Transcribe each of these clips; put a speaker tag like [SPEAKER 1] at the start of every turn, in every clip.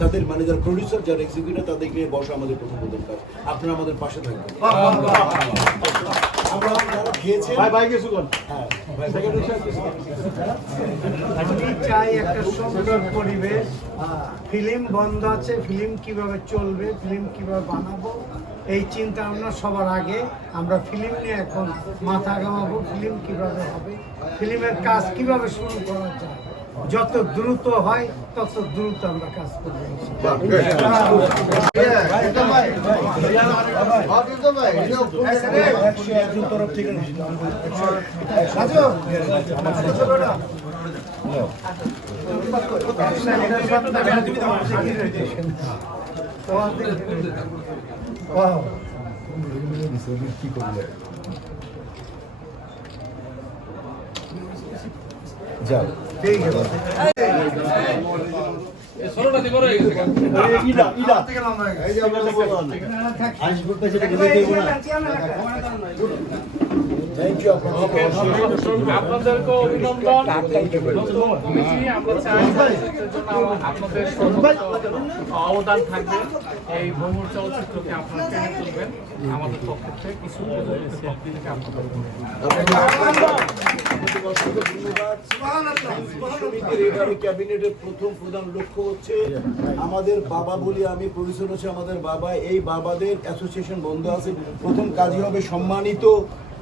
[SPEAKER 1] তাদের মানে যারা প্রডিউসার যারা এক্সিকিউটিভ তাদেরকে নিয়ে বসা আমাদের প্রথম প্রথম কাজ। আপনারা আমাদের পাশে থাকবেন। আমরা যারা খেয়েছেন
[SPEAKER 2] ভাই ভাই কিছু কোন
[SPEAKER 1] হ্যাঁ।
[SPEAKER 3] আমি চাই একটা সুন্দর পরিবেশ। ফিল্ম বন্ধ আছে ফিল্ম কীভাবে চলবে ফিল্ম কীভাবে বানাবো এই চিন্তা ভাবনা সবার আগে। আমরা ফিল্ম নিয়ে এখন মাথা ঘামাবো ফিল্ম কীভাবে হবে ফিল্মের কাজ কীভাবে শুরু করা যায়। যত দ্রুত হয় তত দ্রুত আমরা কাজ করব।
[SPEAKER 1] তরফ থেকে যাও
[SPEAKER 3] ঠিক
[SPEAKER 4] আপনাদেরকে অভিনন্দন আমরা চাই আপনাদের অবদান থাকবে। এই ভ্রমণ চলচ্চিত্রকে আপনারা টেনে তুলবেন আমাদের পক্ষ থেকে। কিছু
[SPEAKER 1] ক্যাবিনেটের প্রথম প্রধান লক্ষ্য হচ্ছে আমাদের বাবা বলি আমি হচ্ছে আমাদের বাবা। এই বাবাদের অ্যাসোসিয়েশন বন্ধ আছে। প্রথম কাজই হবে সম্মানিত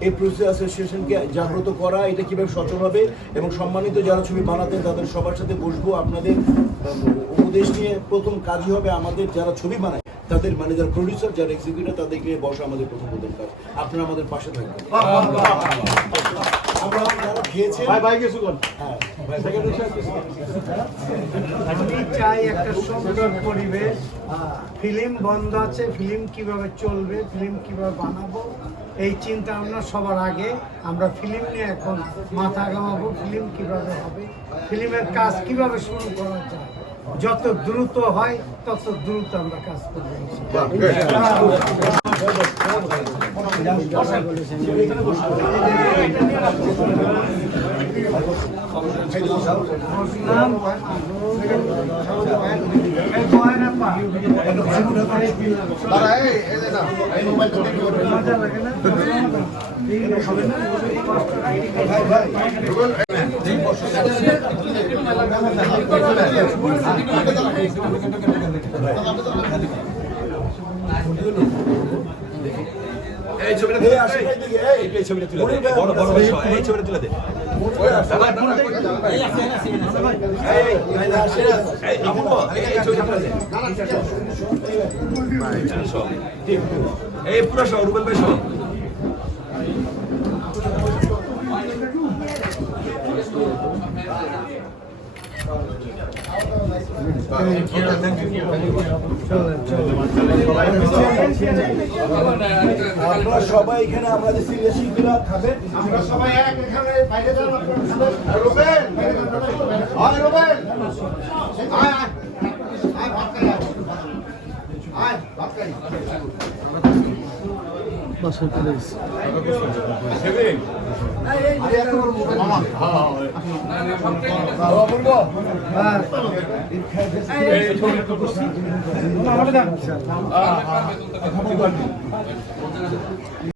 [SPEAKER 1] এই প্রডিউসার অ্যাসোসিয়েশনকে জাগ্রত করা এটা কীভাবে সচল হবে এবং সম্মানিত যারা ছবি বানাতেন তাদের সবার সাথে বসবো। আপনাদের উপদেশ নিয়ে প্রথম কাজই হবে আমাদের যারা ছবি বানায় তাদের মানে যারা প্রডিউসার যারা এক্সিকিউটিভ তাদেরকে নিয়ে বসা আমাদের প্রথম প্রথম কাজ। আপনারা আমাদের পাশে থাকবেন। আমরা যারা খেয়েছেন
[SPEAKER 2] ভাই ভাই কিছু কোন
[SPEAKER 1] হ্যাঁ।
[SPEAKER 3] আমি চাই একটা সুন্দর পরিবেশ। ফিল্ম বন্ধ আছে ফিল্ম কীভাবে চলবে ফিল্ম কীভাবে বানাবো এই চিন্তা ভাবনা সবার আগে, আমরা ফিল্ম নিয়ে এখন মাথা ঘামাবো ফিল্ম কীভাবে হবে ফিল্মের কাজ কীভাবে শুরু করা যায়, যত দ্রুত হয়, তত দ্রুত আমরা কাজ মজা লাগে না
[SPEAKER 1] এই আসেন এইদিকে, এই। মনির ভাই, এই,
[SPEAKER 5] ছবিটা তুলে
[SPEAKER 1] এই, আসেন।
[SPEAKER 5] এই ছবিটা তুলে দে। এই পুরো সহ রুবেল ভাই সহ
[SPEAKER 1] আপনারা সবাই এখানে আমাদের সিরিয়াস শিল্পীরা খাবেন
[SPEAKER 3] আমরা সবাই এক এখানে বাইরে যান আপনারা। রুবেন আয় রুবেন আয় আয়। আয় ভাত খাই আয়। আয় ভাত খাই। হ্যাঁ